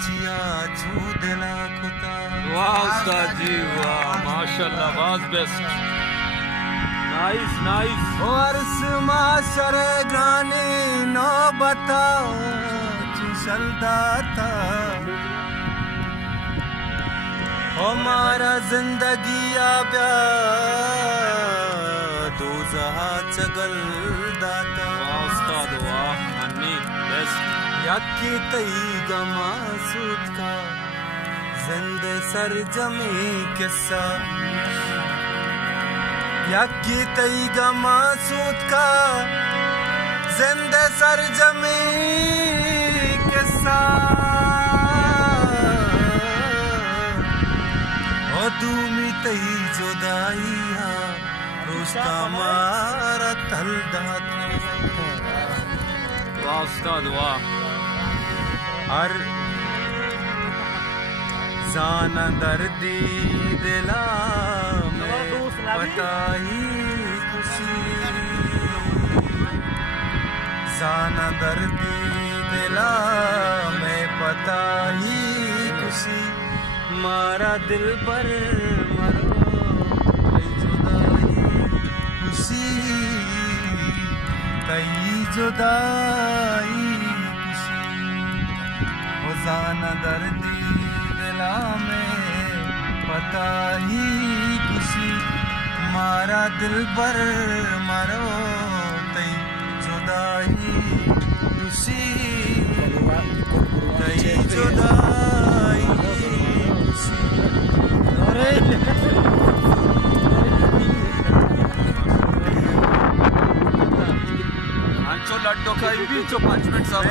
बचिया झूदला कुता। वाह उस्ताद जी वाह, माशाल्लाह, वाज बेस्ट, नाइस नाइस। वर्ष माशरे ग्रानी नो बताओ चुशलदाता हमारा जिंदगी आब्या दो जहा चगल दाता। वाह उस्ताद वाह, अन्नी बेस्ट। याकी तई गमा सूद का जिंदे सर जमी किस्सा। याकी तई गमा सूद का जिंदे सर जमी किस्सा। ओ दूमी तई जुदाई हा रोस्ता मारा तल दाता। वाह उस्ताद वाह। हर जाना दर्दी दिला में बताई खुशी। जाना दर्दी दिला में बताई खुशी। मारा दिल पर मरो कई जुदाई खुशी। कई जुदाई जाना दर्दी दिला में पता ही खुशी। मारा दिल पर मरो तई जुदाई खुशी। तई जुदाई खुशी। अंचो लड्डो खाई भी जो 5 मिनट सब